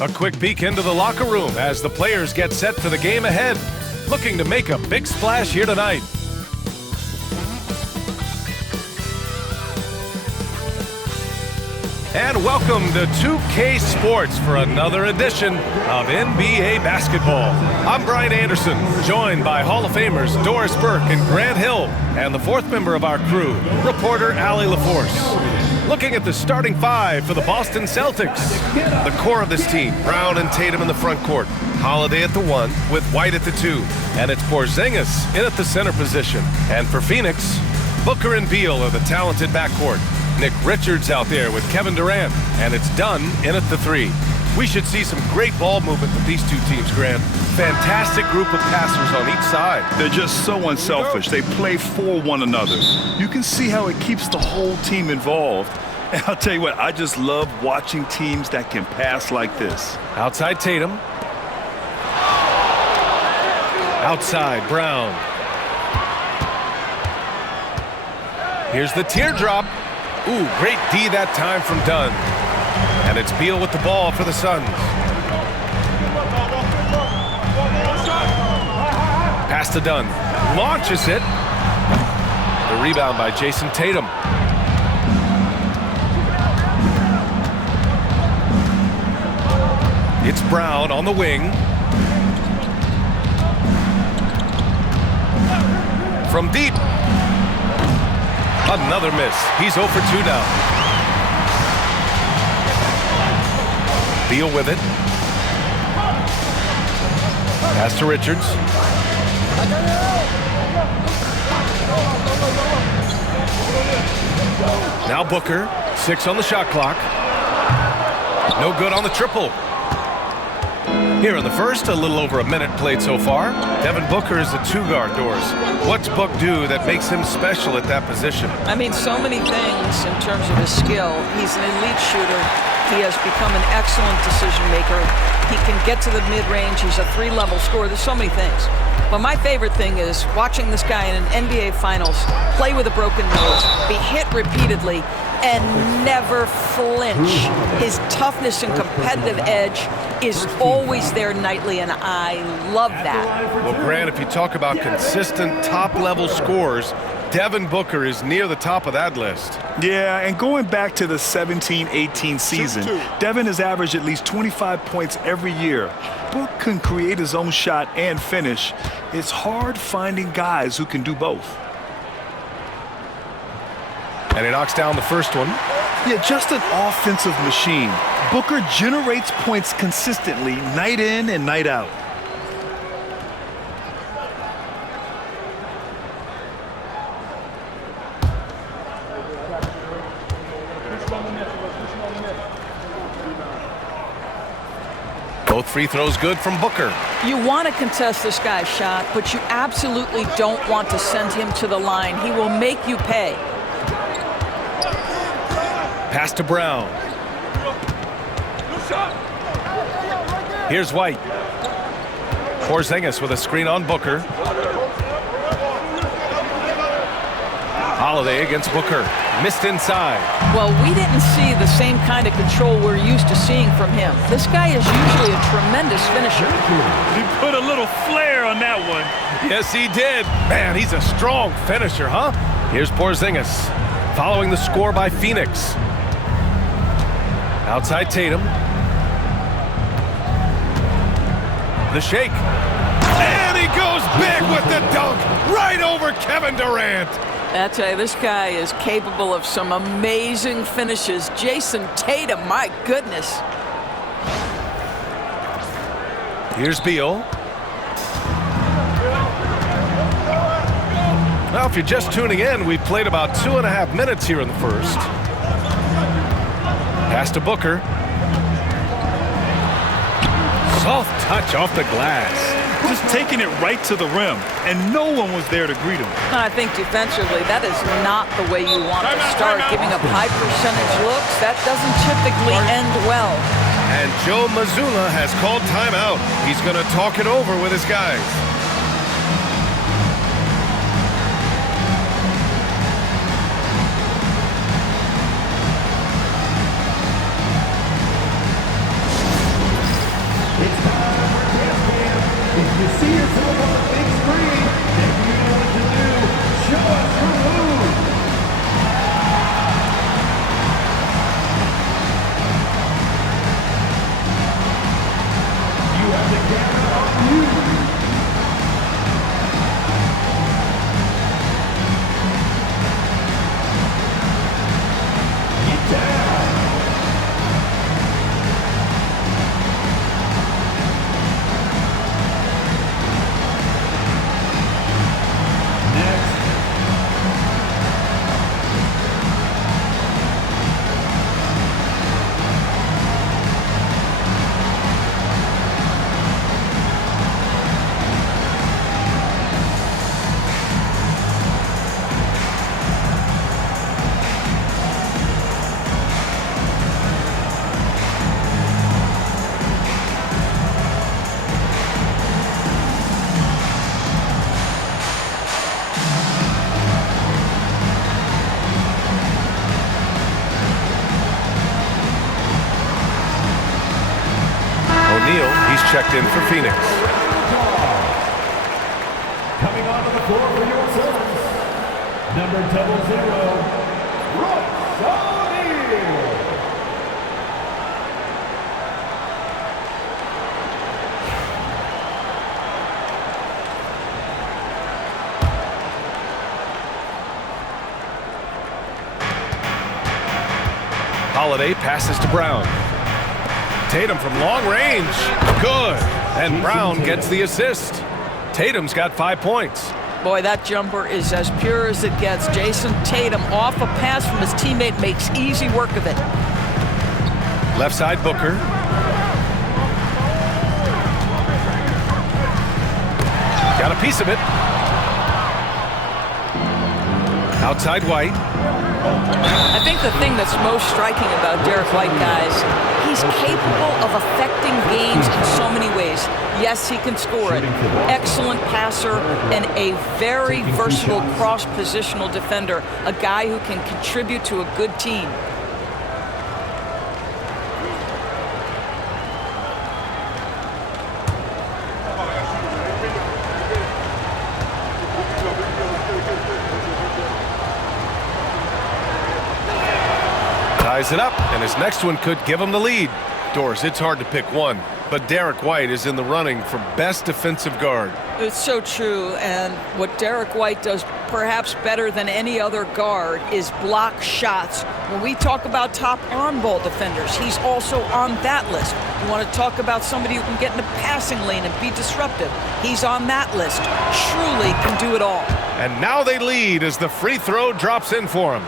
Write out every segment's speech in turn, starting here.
A quick peek into the locker room as the players get set for the game ahead, looking to make a big splash here tonight. And welcome to 2K Sports for another edition of NBA basketball. I'm Brian Anderson, joined by Hall of Famers Doris Burke and Grant Hill, and the fourth member of our crew, reporter Allie LaForce. Looking at the starting five for the Boston Celtics. The core of this team, Brown and Tatum in the front court, Holiday at the 1 with White at the 2, and it's Porzingis in at the center position. And for Pheonix, Booker and Beal are the talented backcourt. Nick Richards out there with Kevin Durant, and it's Dunn in at the 3. We should see some great ball movement with these two teams, Grant. Fantastic group of passers on each side. They're just so unselfish. They play for one another. You can see how it keeps the whole team involved. And I'll tell you what, I just love watching teams that can pass like this. Outside Tatum. Outside Brown. Here's the teardrop. Ooh, great D that time from Dunn. And it's Beal with the ball for the Suns. Pass to Dunn. Launches it. The rebound by Jason Tatum. It's Brown on the wing. From deep. Another miss. He's 0 for 2 now. Beal with it. Pass to Richards. Now Booker. 6 on the shot clock. No good on the triple. Here in the first, a little over a minute played so far. Devin Booker is a 2-guard, Doris. What's Book do that makes him special at that position? I mean, so many things in terms of his skill. He's an elite shooter. He has become an excellent decision maker. He can get to the mid-range. He's a 3-level scorer. There's so many things. But my favorite thing is watching this guy in an NBA Finals play with a broken nose, be hit repeatedly, and never flinch. His toughness and competitive edge is always there nightly, and I love that. Well, Grant, if you talk about consistent top-level scores, Devin Booker is near the top of that list. Yeah, and going back to the 17-18 season, Devin has averaged at least 25 points every year. Book can create his own shot and finish. It's hard finding guys who can do both. And he knocks down the first one. Yeah, just an offensive machine. Booker generates points consistently, night in and night out. Both free throws good from Booker. You want to contest this guy's shot, but you absolutely don't want to send him to the line. He will make you pay. Pass to Brown. Here's White. Porzingis with a screen on Booker. Holiday against Booker. Missed inside. Well, we didn't see the same kind of control we're used to seeing from him. This guy is usually a tremendous finisher. He put a little flair on that one. Yes, he did. Man, he's a strong finisher, huh? Here's Porzingis, following the score by Pheonix. Outside Tatum. The shake. And he goes big with the dunk right over Kevin Durant. I tell you, this guy is capable of some amazing finishes. Jason Tatum, my goodness. Here's Beal. Well, if you're just tuning in, we've played about 2.5 minutes here in the first. Pass to Booker. Soft touch off the glass. Just taking it right to the rim, and no one was there to greet him. I think defensively, that is not the way you want to start. Giving up high percentage looks, that doesn't typically end well. And Joe Mazzulla has called timeout. He's going to talk it over with his guys. see yourself on the big screen, then you know what to do. Show us your move. You have the camera on you. Get down. He's checked in for Pheonix. Coming onto the floor for your Celtics, number 00, Royce O'Neal. Holiday passes to Brown. Tatum from long range. Good. And Brown gets the assist. Tatum's got 5 points. Boy, that jumper is as pure as it gets. Jason Tatum off a pass from his teammate makes easy work of it. Left side Booker. Got a piece of it. Outside White. I think the thing that's most striking about Derek White, guys, he's capable of affecting games in so many ways. Yes, he can score it. Excellent passer and a very versatile cross-positional defender, a guy who can contribute to a good team. Ties it up, and his next one could give him the lead. Doris, it's hard to pick one, but Derek White is in the running for best defensive guard. It's so true, and what Derek White does perhaps better than any other guard is block shots. When we talk about top on-ball defenders, he's also on that list. You want to talk about somebody who can get in the passing lane and be disruptive. He's on that list. Truly can do it all. And now they lead as the free throw drops in for him.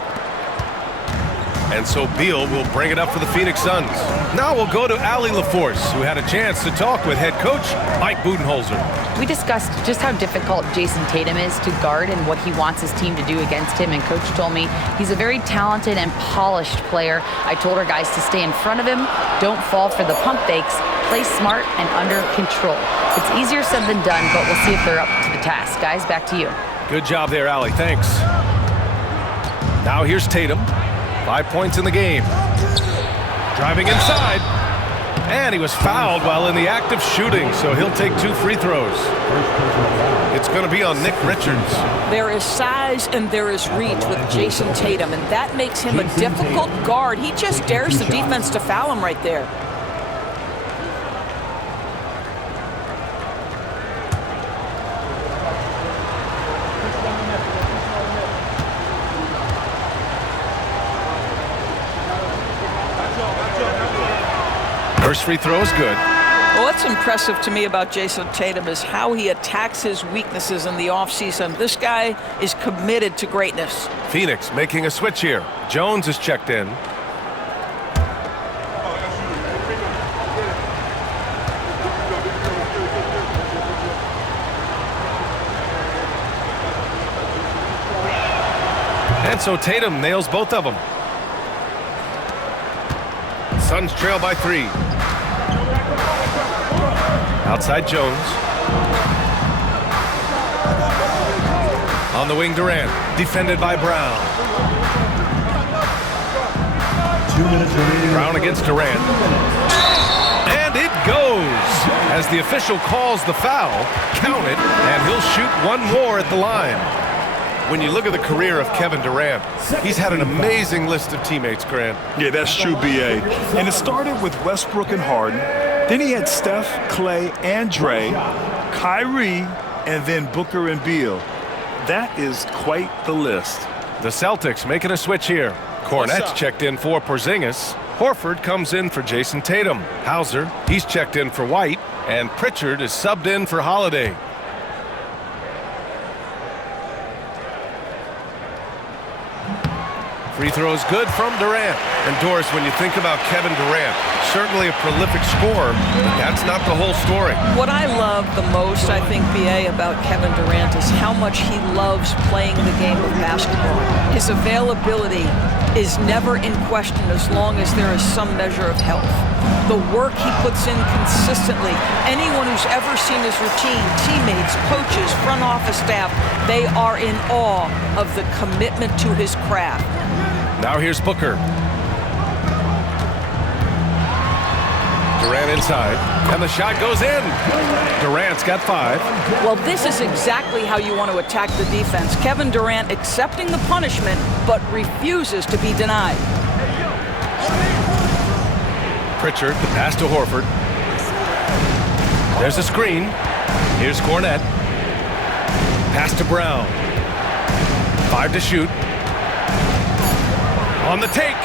And so Beal will bring it up for the Phoenix Suns. Now we'll go to Allie LaForce, who had a chance to talk with head coach Mike Budenholzer. We discussed just how difficult Jason Tatum is to guard and what he wants his team to do against him, and Coach told me he's a very talented and polished player. I told our guys to stay in front of him, don't fall for the pump fakes, play smart and under control. It's easier said than done, but we'll see if they're up to the task. Guys, back to you. Good job there, Allie. Thanks. Now here's Tatum. 5 points in the game. Driving inside. And he was fouled while in the act of shooting, so he'll take 2 free throws. It's going to be on Nick Richards. There is size and there is reach with Jason Tatum, and that makes him a difficult guard. He just dares the defense to foul him right there. First free throw is good. Well, what's impressive to me about Jason Tatum is how he attacks his weaknesses in the offseason. This guy is committed to greatness. Phoenix making a switch here. Jones is checked in. And so Tatum nails both of them. Suns trail by 3. Outside Jones. On the wing, Durant. Defended by Brown. 2 minutes remaining. Brown against Durant. And it goes. As the official calls the foul, count it, and he'll shoot one more at the line. When you look at the career of Kevin Durant, he's had an amazing list of teammates, Grant. Yeah, that's true, B.A. And it started with Westbrook and Harden. Then he had Steph, Clay, and Dre, Kyrie, and then Booker and Beal. That is quite the list. The Celtics making a switch here. Cornette's checked in for Porzingis. Horford comes in for Jason Tatum. Hauser, he's checked in for White. And Pritchard is subbed in for Holiday. Free throw is good from Durant. And Doris, when you think about Kevin Durant, certainly a prolific scorer, but that's not the whole story. What I love the most, I think, B.A., about Kevin Durant is how much he loves playing the game of basketball. His availability is never in question as long as there is some measure of health. The work he puts in consistently, anyone who's ever seen his routine, teammates, coaches, front office staff, they are in awe of the commitment to his craft. Now here's Booker. Durant inside, and the shot goes in. Durant's got 5. Well, this is exactly how you want to attack the defense. Kevin Durant accepting the punishment, but refuses to be denied. Pritchard, the pass to Horford. There's a screen. Here's Cornette. Pass to Brown. 5 to shoot. On the take.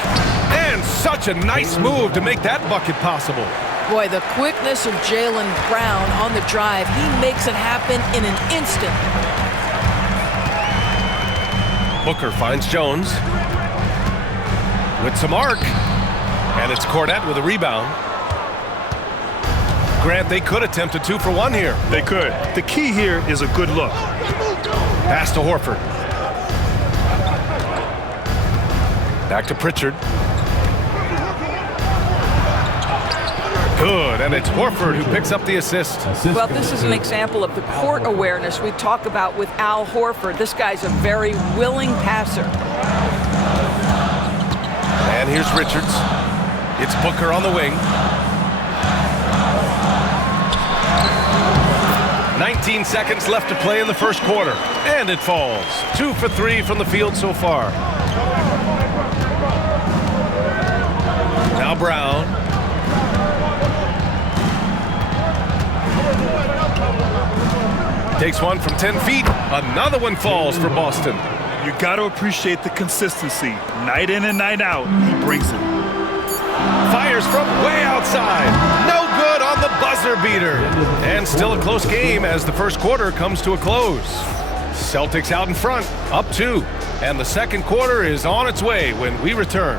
And such a nice move to make that bucket possible. Boy, the quickness of Jaylen Brown on the drive, he makes it happen in an instant. Booker finds Jones. With some arc. And it's Cornette with a rebound. Grant, they could attempt a 2-for-1 here. They could. The key here is a good look. Pass to Horford. Back to Pritchard. Good, and it's Horford who picks up the assist. Well, this is an example of the court awareness we talk about with Al Horford. This guy's a very willing passer. And here's Richards. It's Booker on the wing. 19 seconds left to play in the first quarter. And it falls. 2 for 3 from the field so far. Now Brown. Takes one from 10 feet. Another one falls for Boston. You got to appreciate the consistency. Night in and night out, he brings it. Fires from way outside. No good on the buzzer beater. And still a close game as the first quarter comes to a close. Celtics out in front, up 2. And the second quarter is on its way when we return.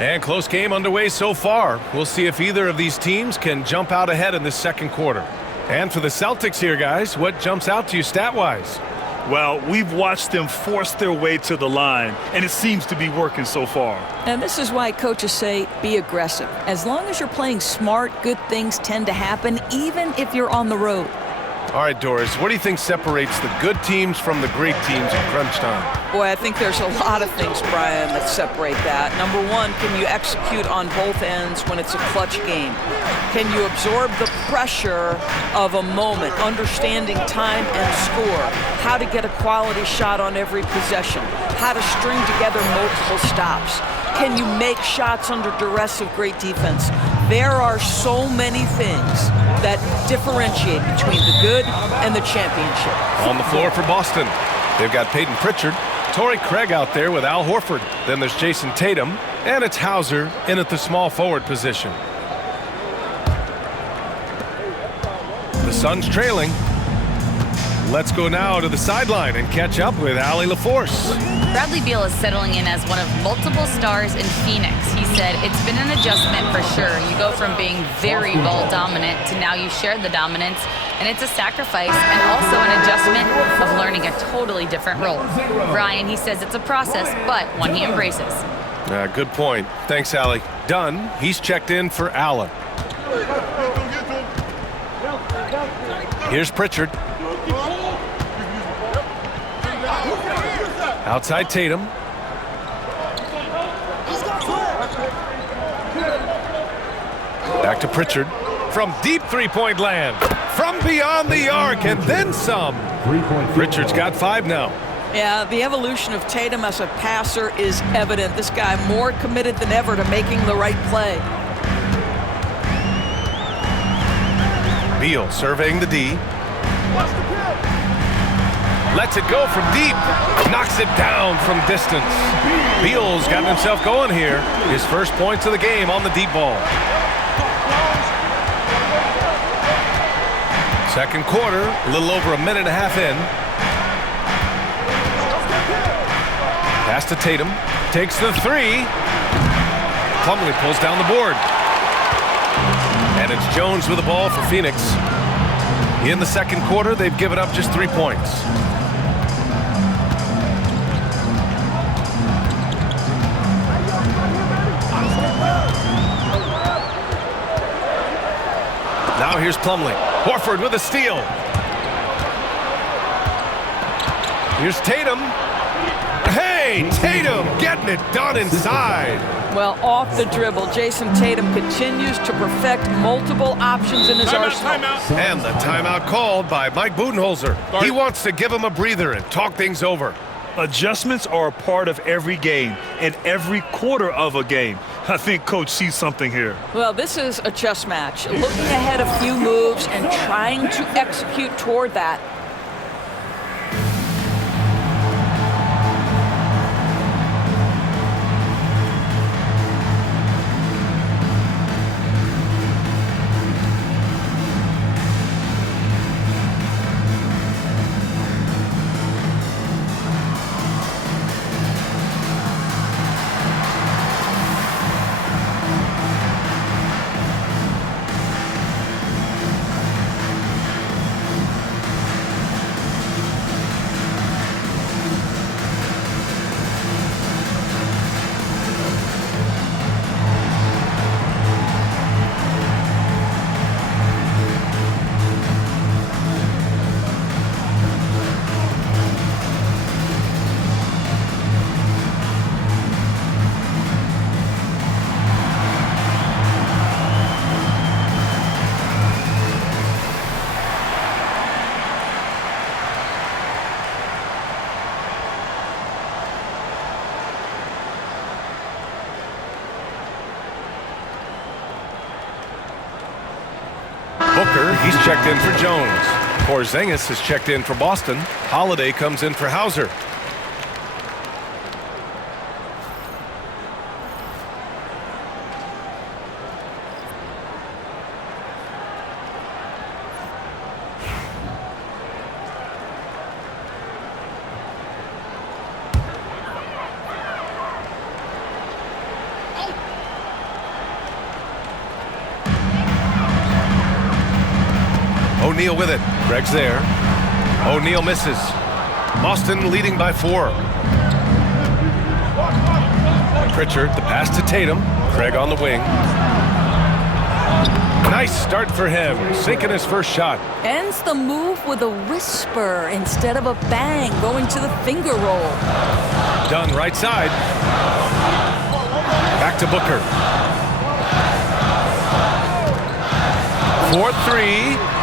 And close game underway so far. We'll see if either of these teams can jump out ahead in this second quarter. And for the Celtics here, guys, what jumps out to you stat-wise? Well, we've watched them force their way to the line, and it seems to be working so far. And this is why coaches say be aggressive. As long as you're playing smart, good things tend to happen, even if you're on the road. All right, Doris, what do you think separates the good teams from the great teams in crunch time? Boy, I think there's a lot of things, Brian, that separate that. Number one, can you execute on both ends when it's a clutch game? Can you absorb the pressure of a moment, understanding time and score, how to get a quality shot on every possession, how to string together multiple stops? Can you make shots under duress of great defense? There are so many things that differentiate between the good and the championship. On the floor for Boston, they've got Peyton Pritchard, Torrey Craig out there with Al Horford. Then there's Jason Tatum, and it's Hauser in at the small forward position. The Suns trailing. Let's go now to the sideline and catch up with Allie LaForce. Bradley Beal is settling in as one of multiple stars in Phoenix. He said, it's been an adjustment for sure. You go from being very ball dominant to now you share the dominance, and it's a sacrifice and also an adjustment of learning a totally different role. Brian, he says it's a process, but one he embraces. Good point. Thanks, Allie. Dunn, he's checked in for Allen. Here's Pritchard. Outside Tatum. Back to Pritchard. From deep three-point land. From beyond the arc and then some. Pritchard's got 5 now. Yeah, the evolution of Tatum as a passer is evident. This guy more committed than ever to making the right play. Beal surveying the D. Lets it go from deep. Knocks it down from distance. Beal's gotten himself going here. His first points of the game on the deep ball. Second quarter, a little over a minute and a half in. Pass to Tatum. Takes the 3. Plumlee pulls down the board. And it's Jones with the ball for Pheonix. In the second quarter, they've given up just 3 points. Now here's Plumlee. Horford with a steal. Here's Tatum. Hey, Tatum getting it done inside. Well, off the dribble, Jason Tatum continues to perfect multiple options in his arsenal. And the timeout called by Mike Budenholzer. He wants to give him a breather and talk things over. Adjustments are a part of every game and every quarter of a game. I think Coach sees something here. Well, this is a chess match. Looking ahead a few moves and trying to execute toward that. Booker, he's checked in for Jones. Porzingis has checked in for Boston. Holiday comes in for Hauser. O'Neal with it. Greg's there. O'Neal misses. Boston leading by 4. Pritchard, the pass to Tatum. Craig on the wing. Nice start for him. Sinking his first shot. Ends the move with a whisper instead of a bang, going to the finger roll. Dunn right side. Back to Booker. 4-3.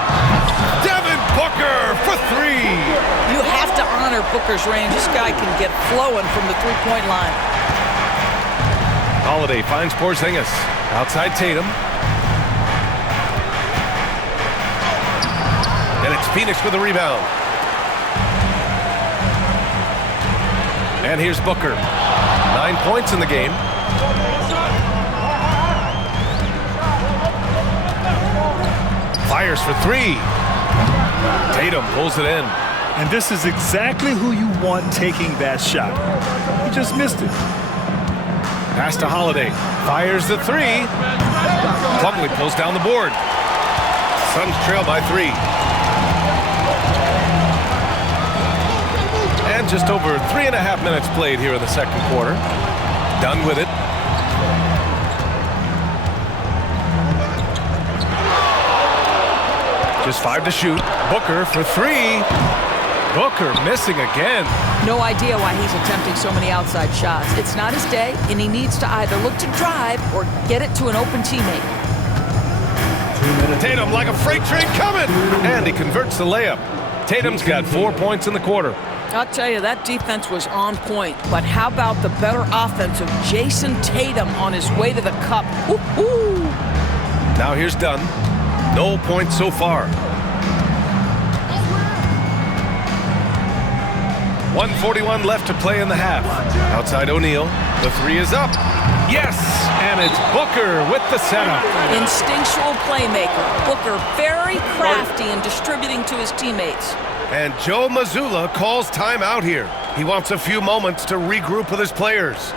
Booker for 3. You have to honor Booker's range. This guy can get flowing from the three-point line. Holiday finds Porzingis. Outside Tatum. And it's Pheonix with the rebound. And here's Booker. 9 points in the game. Fires for 3. Tatum pulls it in. And this is exactly who you want taking that shot. He just missed it. Pass to Holiday. Fires the 3. Plumlee pulls down the board. Suns trail by 3. And just over 3.5 minutes played here in the second quarter. Dunn with it. Just 5 to shoot. Booker for 3. Booker missing again. No idea why he's attempting so many outside shots. It's not his day, and he needs to either look to drive or get it to an open teammate. Tatum like a freight train coming, and he converts the layup. Tatum's got 4 points in the quarter. I'll tell you, that defense was on point, but how about the better offense of Jason Tatum on his way to the cup? Woo-hoo! Now here's Dunn. No points so far. 1:41 left to play in the half. Outside O'Neal. The 3 is up. Yes! And it's Booker with the setup. Instinctual playmaker. Booker very crafty in distributing to his teammates. And Joe Mazzulla calls timeout here. He wants a few moments to regroup with his players.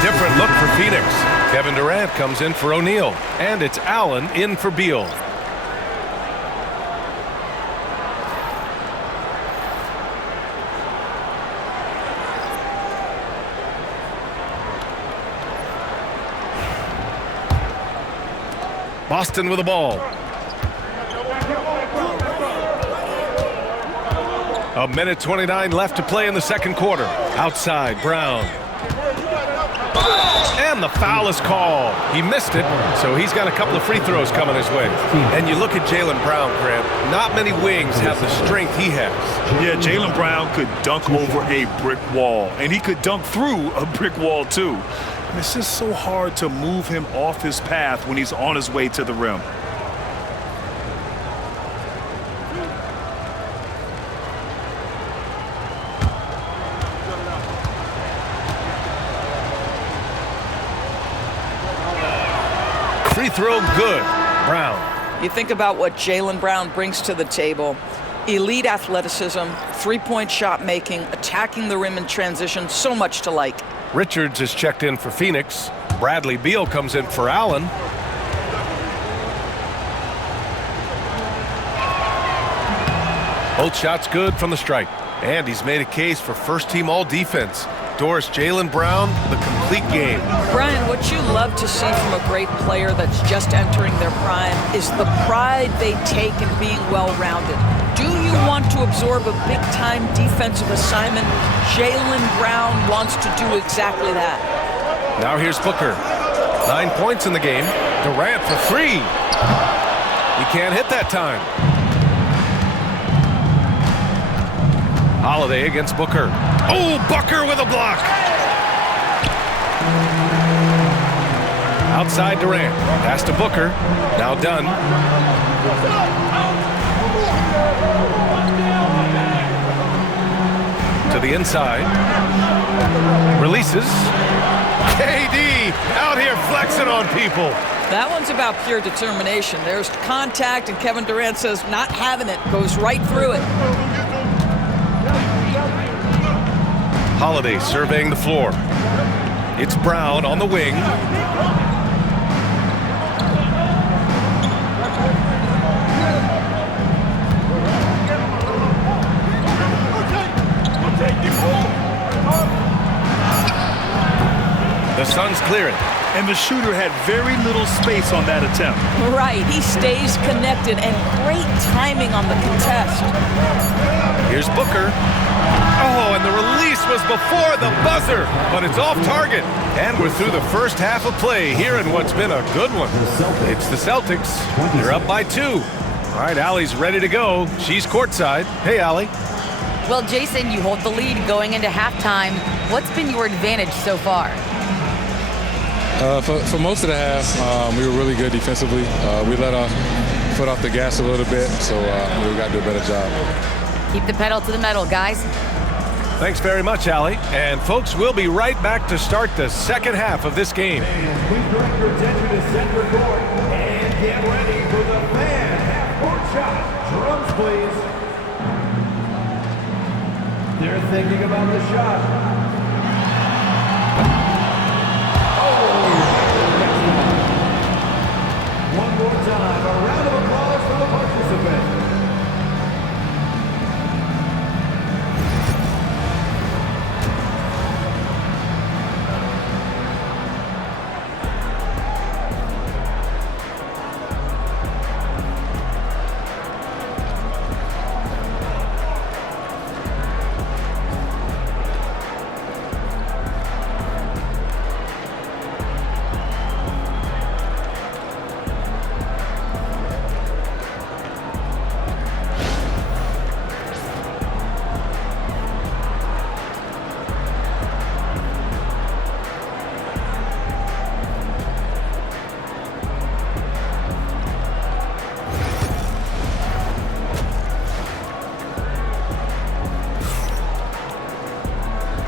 Different look for Pheonix. Kevin Durant comes in for O'Neal, and it's Allen in for Beal. Boston with the ball. A minute 29 left to play in the second quarter. Outside, Brown. And the foul is called. He missed it, so he's got a couple of free throws coming his way. And you look at Jaylen Brown, Grant. Not many wings have the strength he has. Yeah, Jaylen Brown could dunk over a brick wall, and he could dunk through a brick wall, too. And it's just so hard to move him off his path when he's on his way to the rim. Free throw good. Brown. You think about what Jaylen Brown brings to the table. Elite athleticism, three-point shot making, attacking the rim in transition, so much to like. Richards is checked in for Pheonix. Bradley Beal comes in for Allen. Both shots good from the stripe. And he's made a case for first-team all-defense. Doris, Jaylen Brown, the complete game. Brian, what you love to see from a great player that's just entering their prime is the pride they take in being well-rounded. Do you want to absorb a big-time defensive assignment? Jaylen Brown wants to do exactly that. Now here's Booker. 9 points in the game. Durant for 3. He can't hit that time. Holiday against Booker. Oh, Booker with a block. Outside Durant. Pass to Booker. Now Dunn. To the inside. Releases. KD out here flexing on people. That one's about pure determination. There's contact, and Kevin Durant says not having it, goes right through it. Holiday surveying the floor. It's Brown on the wing. The Suns clear it. And the shooter had very little space on that attempt. Right, he stays connected, and great timing on the contest. Here's Booker. Oh, and the release was before the buzzer, but it's off target. And we're through the first half of play here in what's been a good one. It's the Celtics. They're up by 2. All right, Allie's ready to go. She's courtside. Hey, Allie. Well, Jason, you hold the lead going into halftime. What's been your advantage so far? For most of the half, we were really good defensively. We let our foot off the gas a little bit, so we got to do a better job. Keep the pedal to the metal, guys. Thanks very much, Allie. And folks, we'll be right back to start the second half of this game. Please direct your attention to center court and get ready for the fan half-court shot. Drums, please. They're thinking about the shot. One more time, a round of applause for the participants.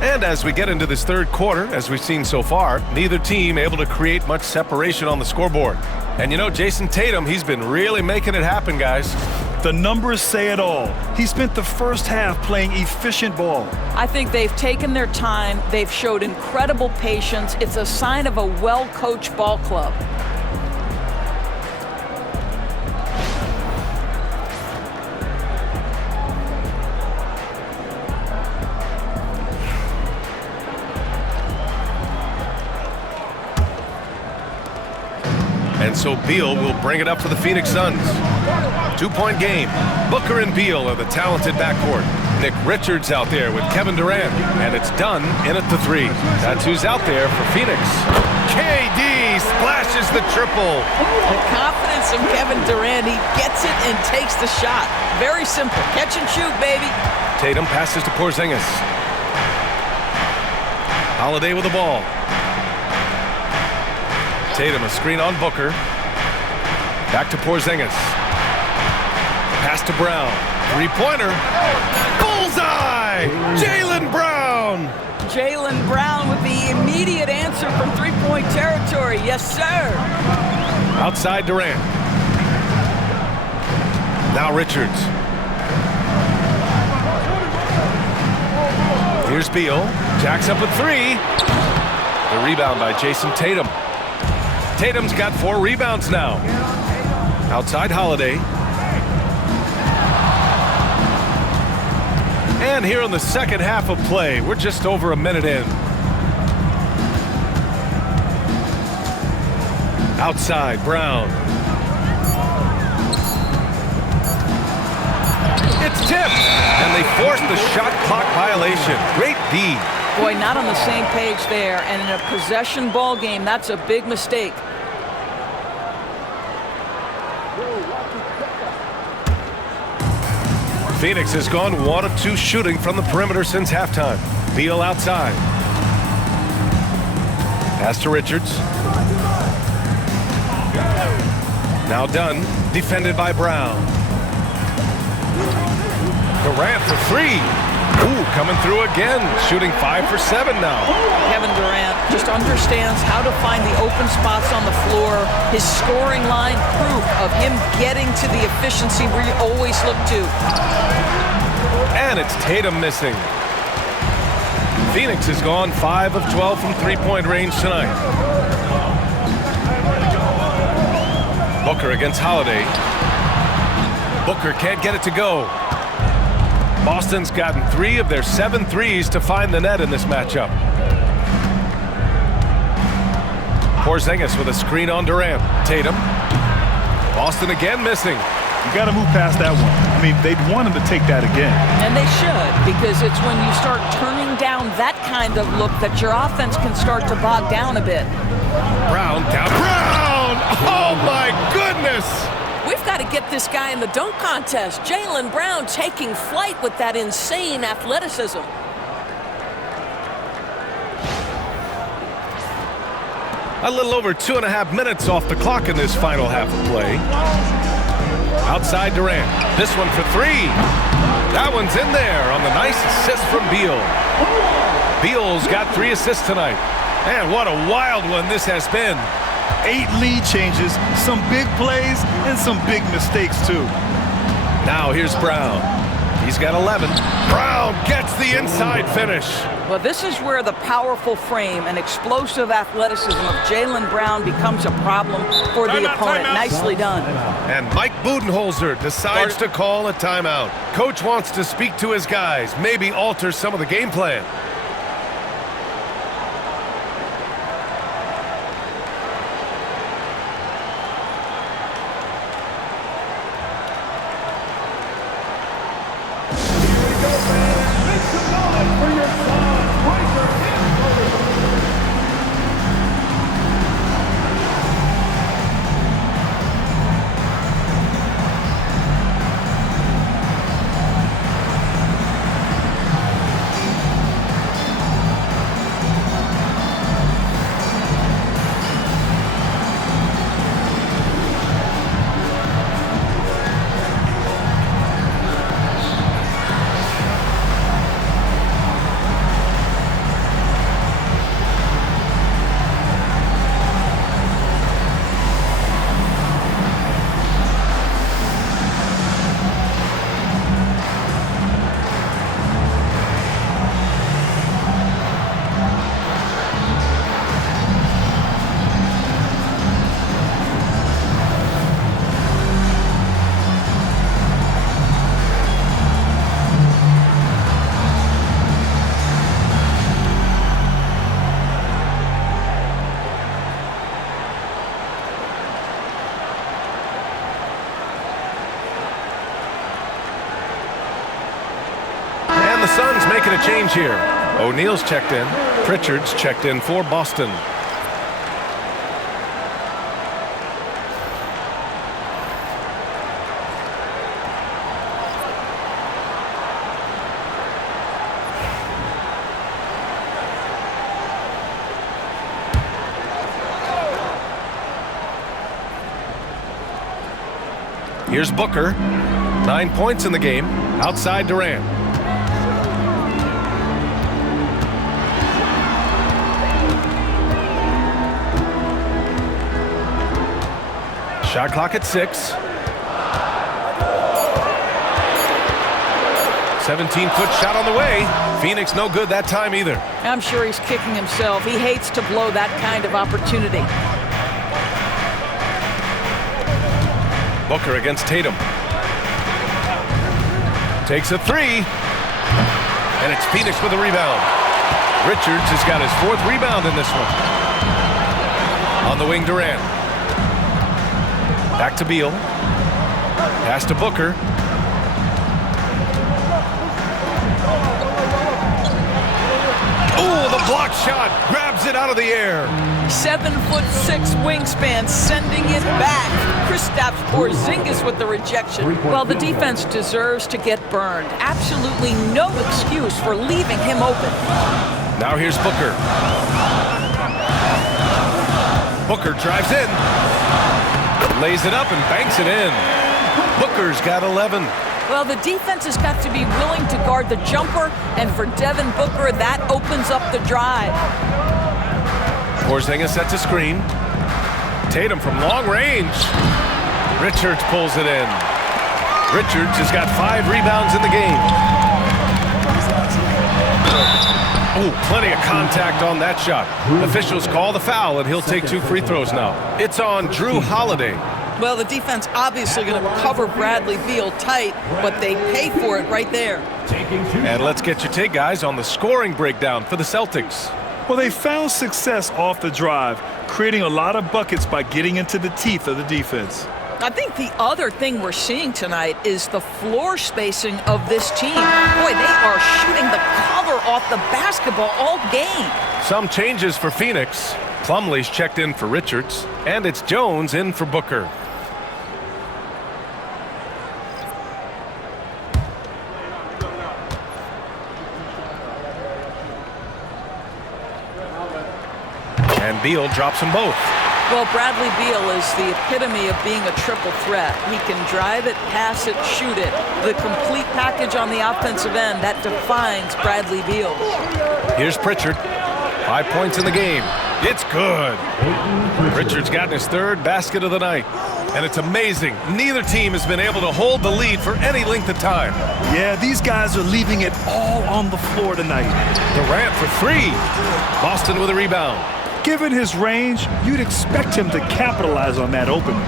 And as we get into this third quarter, as we've seen so far, neither team able to create much separation on the scoreboard. And you know, Jason Tatum, he's been really making it happen, guys. The numbers say it all. He spent the first half playing efficient ball. I think they've taken their time. They've showed incredible patience. It's a sign of a well-coached ball club. And so Beal will bring it up for the Phoenix Suns. 2-point game. Booker and Beal are the talented backcourt. Nick Richards out there with Kevin Durant. And it's done in at the 3. That's who's out there for Phoenix. KD splashes the triple. The confidence of Kevin Durant. He gets it and takes the shot. Very simple. Catch and shoot, baby. Tatum passes to Porzingis. Holiday with the ball. Tatum, a screen on Booker. Back to Porzingis. Pass to Brown. Three-pointer. Bullseye! Jaylen Brown! Jaylen Brown with the immediate answer from three-point territory. Yes, sir. Outside Durant. Now Richards. Here's Beal. Jacks up a 3. The rebound by Jason Tatum. Tatum's got 4 rebounds now. Outside Holiday. And here in the second half of play, we're just over a minute in. Outside, Brown. It's tipped, and they force the shot clock violation. Great D. Boy, not on the same page there. And in a possession ball game, that's a big mistake. Phoenix has gone 1 of 2 shooting from the perimeter since halftime. Beal outside. Pass to Richards. Now Dunn, defended by Brown. Durant for 3. Ooh, coming through again, shooting 5 for 7 now. Kevin Durant just understands how to find the open spots on the floor. His scoring line, proof of him getting to the efficiency where you always look to. And it's Tatum missing. Phoenix has gone 5 of 12 from three-point range tonight. Booker against Holiday. Booker can't get it to go. Boston's gotten 3 of their 7 threes to find the net in this matchup. Porzingis with a screen on Durant. Tatum. Boston again missing. You got to move past that one. I mean, they'd want him to take that again. And they should, because it's when you start turning down that kind of look that your offense can start to bog down a bit. Brown down. Brown! Oh, my goodness! We've got to get this guy in the dunk contest. Jaylen Brown taking flight with that insane athleticism. A little over 2.5 minutes off the clock in this final half of play. Outside Durant. This one for three. That one's in there on the nice assist from Beal. Beal's got 3 assists tonight. Man, what a wild one this has been. 8 lead changes, some big plays, and some big mistakes, too. Now here's Brown. He's got 11. Brown gets the inside finish. Well, this is where the powerful frame and explosive athleticism of Jaylen Brown becomes a problem for the opponent. Nicely done. And Mike Budenholzer decides to call a timeout. Coach wants to speak to his guys, maybe alter some of the game plan. Suns making a change here. O'Neal's checked in. Pritchard's checked in for Boston. Here's Booker. 9 points in the game. Outside Durant. Shot clock at 6. 17-foot shot on the way. Pheonix no good that time either. I'm sure he's kicking himself. He hates to blow that kind of opportunity. Booker against Tatum. Takes a 3. And it's Pheonix with a rebound. Richards has got his 4th rebound in this one. On the wing, Durant. Back to Beal. Pass to Booker. Oh, the block shot. Grabs it out of the air. 7'6" wingspan, sending it back. Kristaps Porzingis with the rejection. Well, the defense deserves to get burned. Absolutely no excuse for leaving him open. Now here's Booker. Booker drives in. Lays it up and banks it in. Booker's got 11. Well, the defense has got to be willing to guard the jumper, and for Devin Booker, that opens up the drive. Porzingis sets a screen. Tatum from long range. Richards pulls it in. Richards has got 5 rebounds in the game. Oh, plenty of contact on that shot. Officials call the foul, and he'll take 2 free throws now. It's on Drew Holiday. Well, the defense obviously going to cover Bradley Beal tight, but they pay for it right there. And let's get your take, guys, on the scoring breakdown for the Celtics. Well, they found success off the drive, creating a lot of buckets by getting into the teeth of the defense. I think the other thing we're seeing tonight is the floor spacing of this team. Boy, they are shooting the cover off the basketball all game. Some changes for Pheonix. Plumlee's checked in for Richards, and it's Jones in for Booker. And Beal drops them both. Well, Bradley Beal is the epitome of being a triple threat. He can drive it, pass it, shoot it. The complete package on the offensive end, that defines Bradley Beal. Here's Pritchard. 5 points in the game. It's good. Pritchard's gotten his third basket of the night. And it's amazing. Neither team has been able to hold the lead for any length of time. Yeah, these guys are leaving it all on the floor tonight. Durant for three. Boston with a rebound. Given his range, you'd expect him to capitalize on that opening.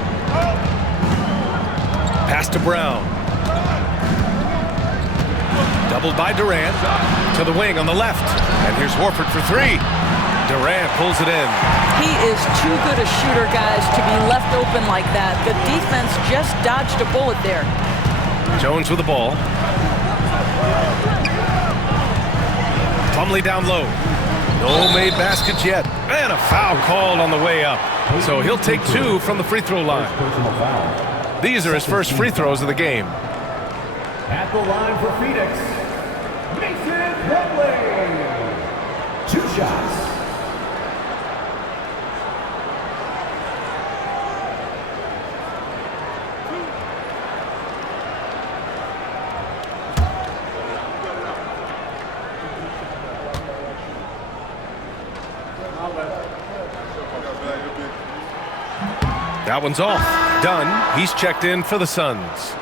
Pass to Brown. Doubled by Durant. To the wing on the left. And here's Horford for three. Durant pulls it in. He is too good a shooter, guys, to be left open like that. The defense just dodged a bullet there. Jones with the ball. Plumlee down low. No made baskets yet. And a foul called on the way up. So he'll take two from the free throw line. These are his first free throws of the game. At the line for Pheonix, Mason Plumlee. 2 shots. That one's off. Done. He's checked in for the Suns.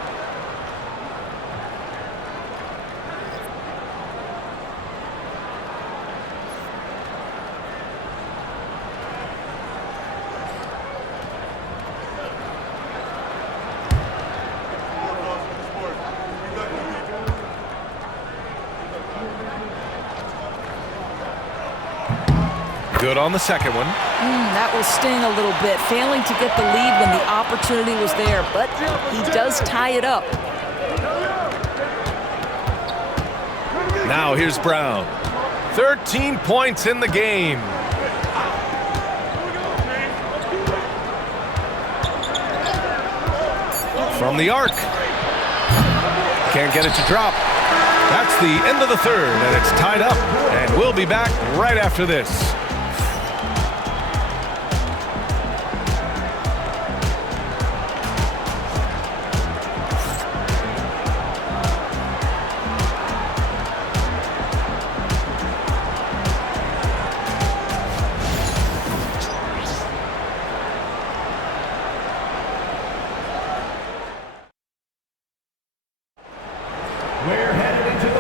Good on the second one. That will sting a little bit, failing to get the lead when the opportunity was there, but he does tie it up. Now here's Brown. 13 points in the game. From the arc. Can't get it to drop. That's the end of the third, and it's tied up. And we'll be back right after this.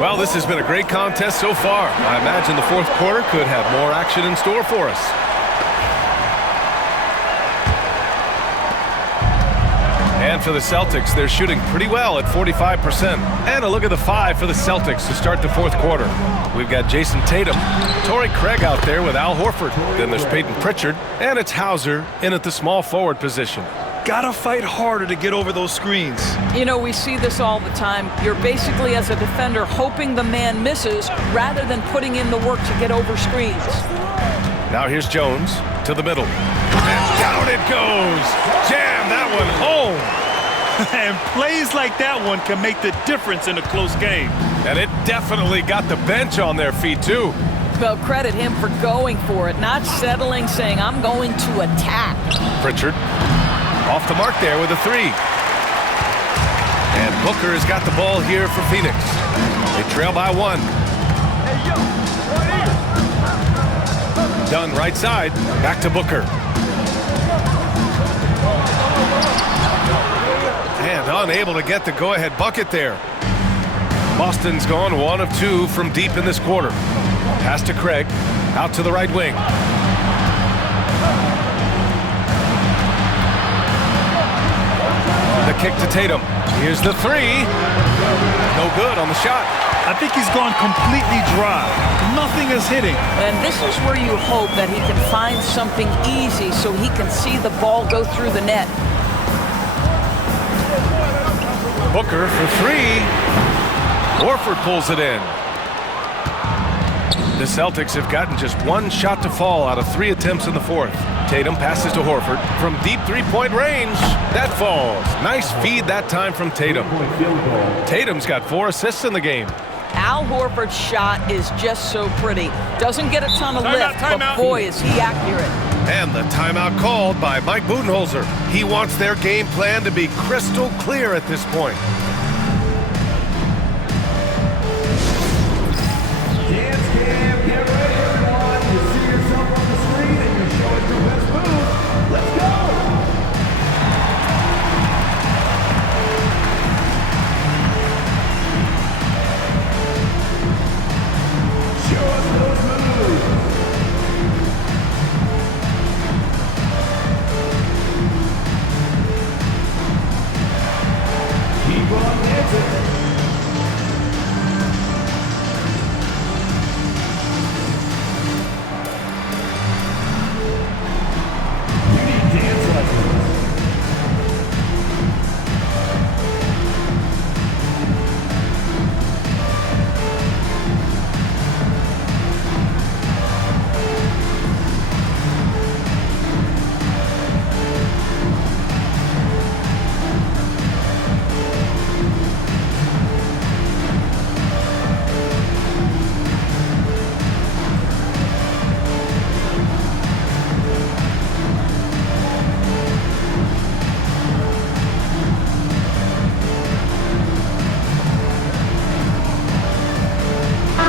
Well, this has been a great contest so far. I imagine the fourth quarter could have more action in store for us. And for the Celtics, they're shooting pretty well at 45%. And a look at the 5 for the Celtics to start the fourth quarter. We've got Jason Tatum, Torrey Craig out there with Al Horford. Then there's Peyton Pritchard, and it's Hauser in at the small forward position. Gotta fight harder to get over those screens. You know, we see this all the time. You're basically, as a defender, hoping the man misses rather than putting in the work to get over screens. Now here's Jones to the middle. And down it goes. Jam that one home. And plays like that one can make the difference in a close game. And it definitely got the bench on their feet, too. Well, credit him for going for it, not settling, saying, I'm going to attack. Pritchard off the mark there with a three. And Booker has got the ball here for Pheonix. They trail by 1. Dunn right side, back to Booker. And unable to get the go-ahead bucket there. Boston's gone 1 of 2 from deep in this quarter. Pass to Craig, out to the right wing. The kick to Tatum. Here's the three. No good on the shot. I think he's gone completely dry. Nothing is hitting. And this is where you hope that he can find something easy so he can see the ball go through the net. Booker for three. Horford pulls it in. The Celtics have gotten just one shot to fall out of 3 attempts in the fourth. Tatum passes to Horford from deep three-point range. That falls. Nice feed that time from Tatum. Tatum's got 4 assists in the game. Al Horford's shot is just so pretty. Doesn't get a ton of lift, but boy, is he accurate. And the timeout called by Mike Budenholzer. He wants their game plan to be crystal clear at this point. Dance cam, get ready everyone. You see yourself on the screen and you're showing your best move. Let's go! Show us those moves. Keep on dancing.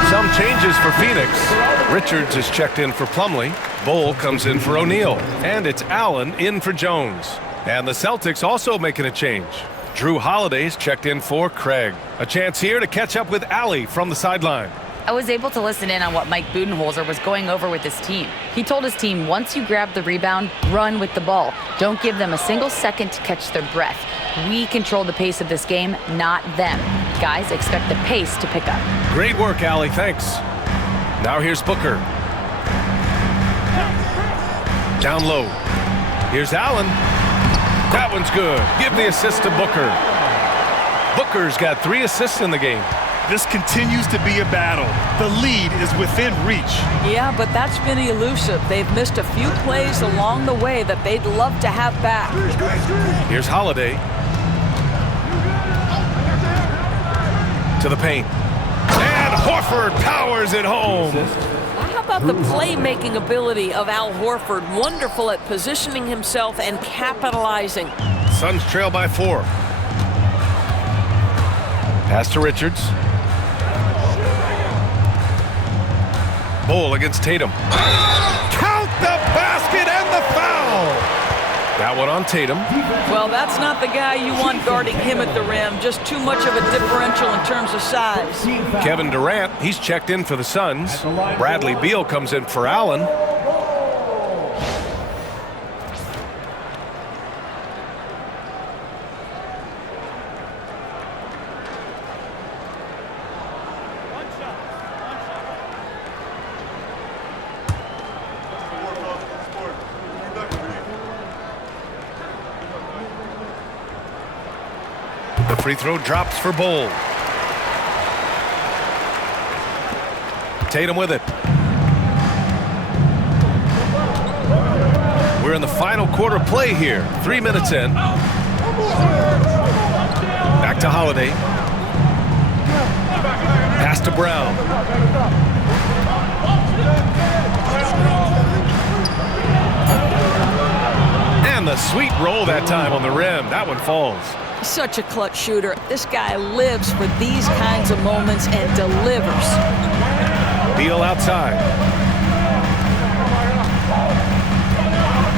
Some changes for Pheonix. Richards is checked in for Plumlee. Bull comes in for O'Neal. And it's Allen in for Jones. And the Celtics also making a change. Drew Holiday's checked in for Craig. A chance here to catch up with Allie from the sideline. I was able to listen in on what Mike Budenholzer was going over with his team. He told his team, once you grab the rebound, run with the ball. Don't give them a single second to catch their breath. We control the pace of this game, not them. Guys, expect the pace to pick up. Great work, Allie. Thanks. Now here's Booker. Down low. Here's Allen. That one's good. Give the assist to Booker. Booker's got 3 assists in the game. This continues to be a battle. The lead is within reach. Yeah, but that's been elusive. They've missed a few plays along the way that they'd love to have back. Here's Holiday. To the paint. And Horford powers it home. How about the playmaking ability of Al Horford? Wonderful at positioning himself and capitalizing. Suns trail by 4. Pass to Richards. Bull against Tatum. Count the basket and the foul. That one on Tatum. Well, that's not the guy you want guarding him at the rim. Just too much of a differential in terms of size. Kevin Durant, he's checked in for the Suns. Bradley Beal comes in for Allen. The free throw drops for Bull. Tatum with it. We're in the final quarter play here. 3 minutes in. Back to Holiday. Pass to Brown. And the sweet roll that time on the rim. That one falls. Such a clutch shooter. This guy lives for these kinds of moments and delivers. Beal outside.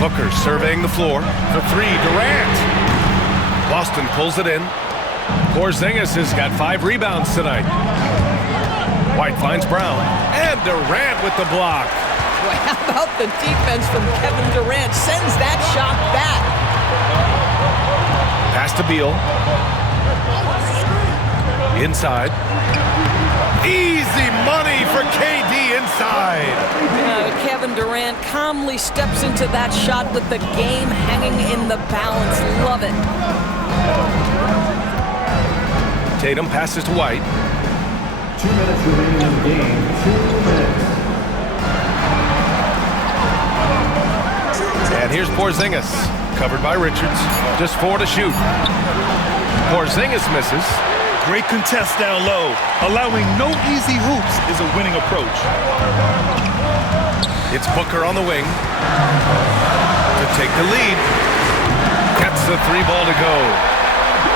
Booker surveying the floor. For 3, Durant. Boston pulls it in. Porzingis has got 5 rebounds tonight. White finds Brown. And Durant with the block. Well, how about the defense from Kevin Durant? Sends that shot back. Pass to Beal. Inside. Easy money for KD inside. Kevin Durant calmly steps into that shot with the game hanging in the balance. Love it. Tatum passes to White. 2 minutes remaining in the game. 2 minutes. And here's Porzingis, covered by Richards. Just 4 to shoot. Porzingis misses. Great contest down low. Allowing no easy hoops is a winning approach. It's Booker on the wing to take the lead. Gets the 3 ball to go.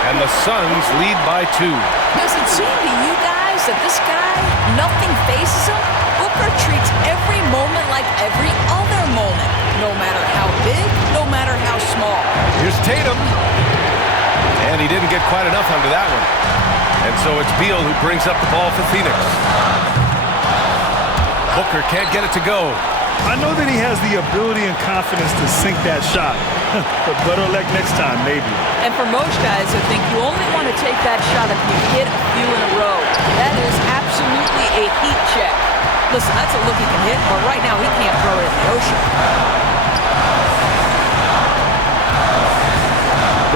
And the Suns lead by 2. Does it seem to you guys that this guy, nothing faces him? Booker treats every moment like every other moment. No matter how big, no matter how small. Here's Tatum. And he didn't get quite enough under that one. And so it's Beal who brings up the ball for Pheonix. Booker can't get it to go. I know that he has the ability and confidence to sink that shot. But better luck next time, maybe. And for most guys, I think you only want to take that shot if you hit a few in a row. That is absolutely a heat check. Listen, that's a look he can hit, but right now he can't throw it in the ocean.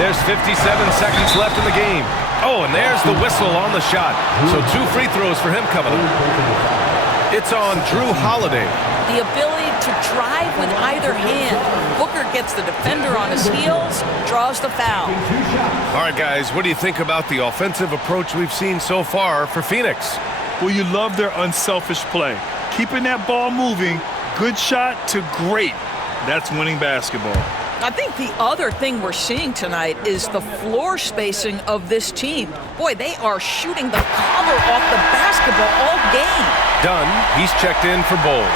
There's 57 seconds left in the game. Oh, and there's the whistle on the shot. So 2 free throws for him coming up. It's on Drew Holiday. The ability to drive with either hand. Booker gets the defender on his heels, draws the foul. All right, guys, what do you think about the offensive approach we've seen so far for Pheonix? Well, you love their unselfish play. Keeping that ball moving, good shot to great. That's winning basketball. I think the other thing we're seeing tonight is the floor spacing of this team. Boy, they are shooting the cover off the basketball all game. Dunn, he's checked in for Bowl.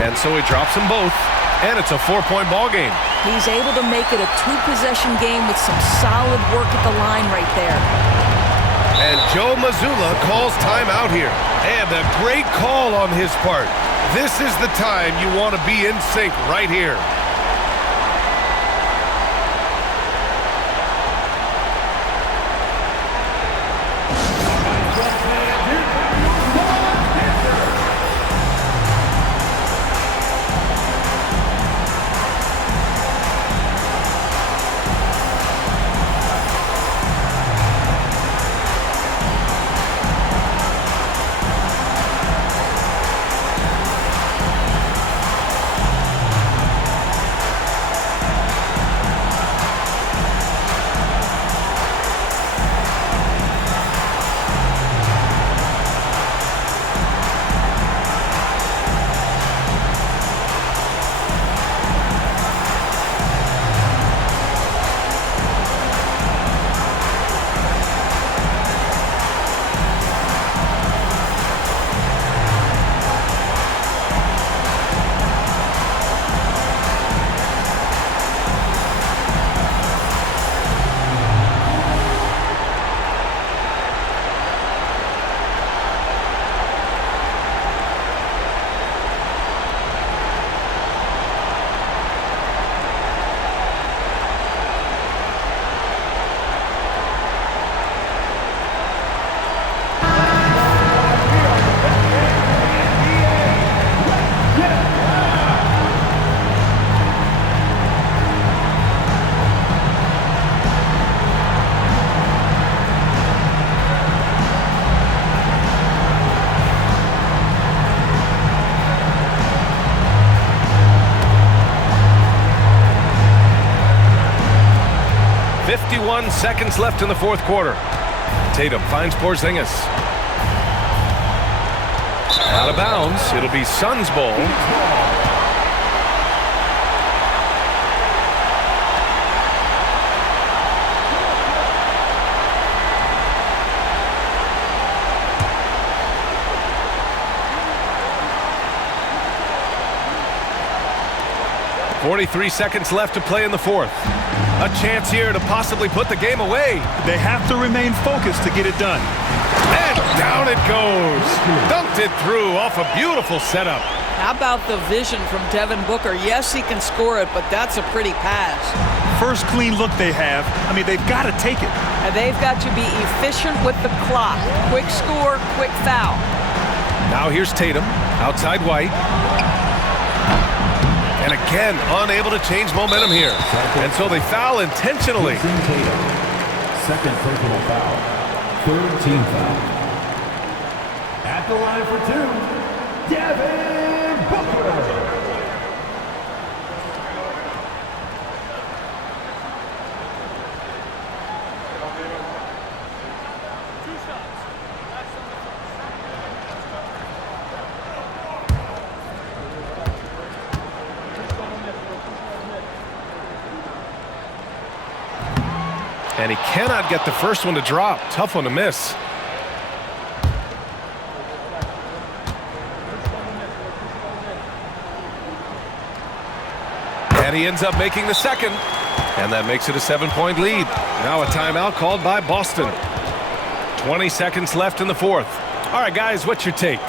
And so he drops them both, and it's a 4-point ball game. He's able to make it a 2-possession game with some solid work at the line right there. And Joe Mazzulla calls timeout here. And a great call on his part. This is the time you want to be in sync right here. Seconds left in the fourth quarter. Tatum finds Porzingis. Out of bounds. It'll be Suns ball. .43 seconds left to play in the fourth. A chance here to possibly put the game away. They have to remain focused to get it done. And down it goes. Dunked it through off a beautiful setup. How about the vision from Devin Booker? Yes, he can score it, but that's a pretty pass. First clean look they have. I mean, they've got to take it. And they've got to be efficient with the clock. Quick score, quick foul. Now here's Tatum, outside White. And again, unable to change momentum here. And so they foul intentionally. Second personal foul. Third team foul. At the line for two, Devin Booker. And he cannot get the first one to drop. Tough one to miss. And he ends up making the second. And that makes it a 7-point lead. Now a timeout called by Boston. 20 seconds left in the fourth. All right, guys, what's your take?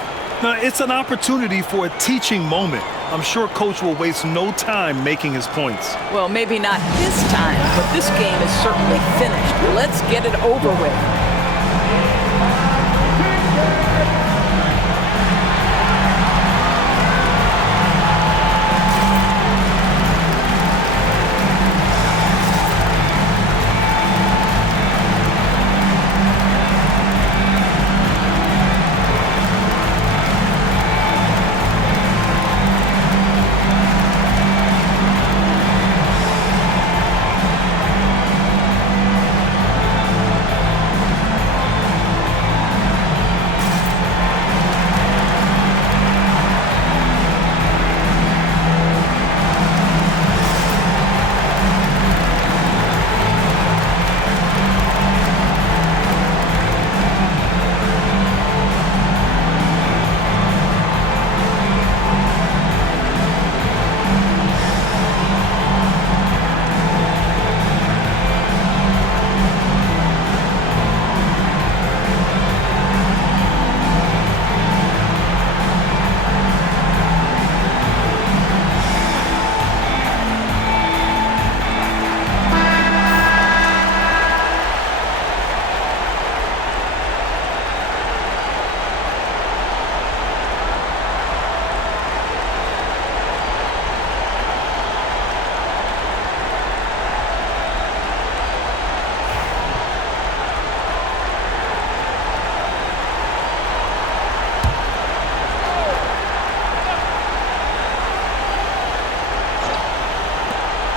Now, it's an opportunity for a teaching moment. I'm sure Coach will waste no time making his points. Well, maybe not this time, but this game is certainly finished. Let's get it over with.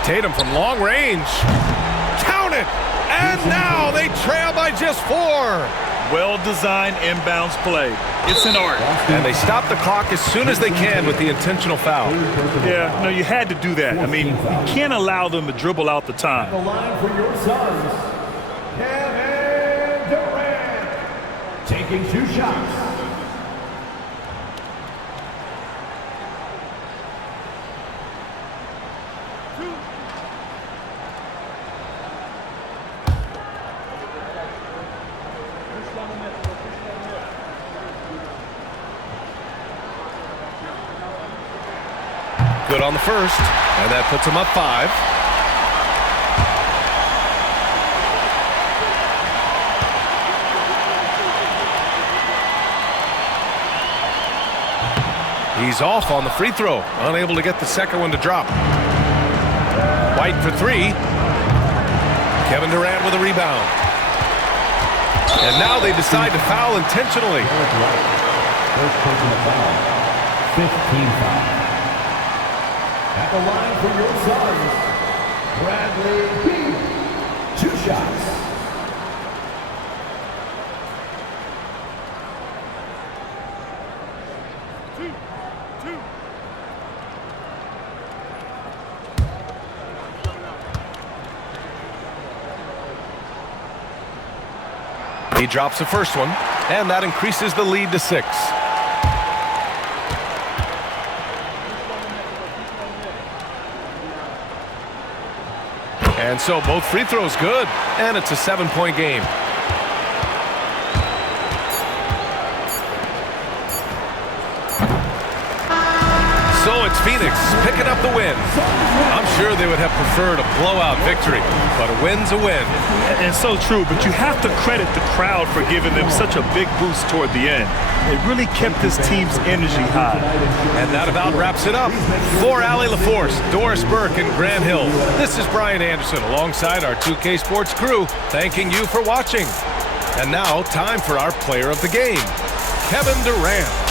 Tatum from long range. Count it! And now they trail by just 4. Well-designed inbounds play. It's an art. And they stop the clock as soon as they can with the intentional foul. Yeah, no, you had to do that. I mean, you can't allow them to dribble out the time. The line for your Suns, Kevin Durant. Taking 2 shots. Good on the first, and that puts him up 5. He's off on the free throw, unable to get the second one to drop. White for 3. Kevin Durant with a rebound. And now they decide to foul intentionally. First personal foul. 15 foul. At the line for your Suns, Bradley Beal. 2 shots. He drops the first one, and that increases the lead to 6. And so both free throws good, and it's a 7-point game. So it's Pheonix picking up the win. I'm sure they would have preferred a blowout victory, but a win's a win. And so true, but you have to credit the crowd for giving them such a big boost toward the end. It really kept this team's energy high. And that about wraps it up. For Allie LaForce, Doris Burke, and Grant Hill, this is Brian Anderson alongside our 2K Sports crew, thanking you for watching. And now, time for our player of the game, Kevin Durant.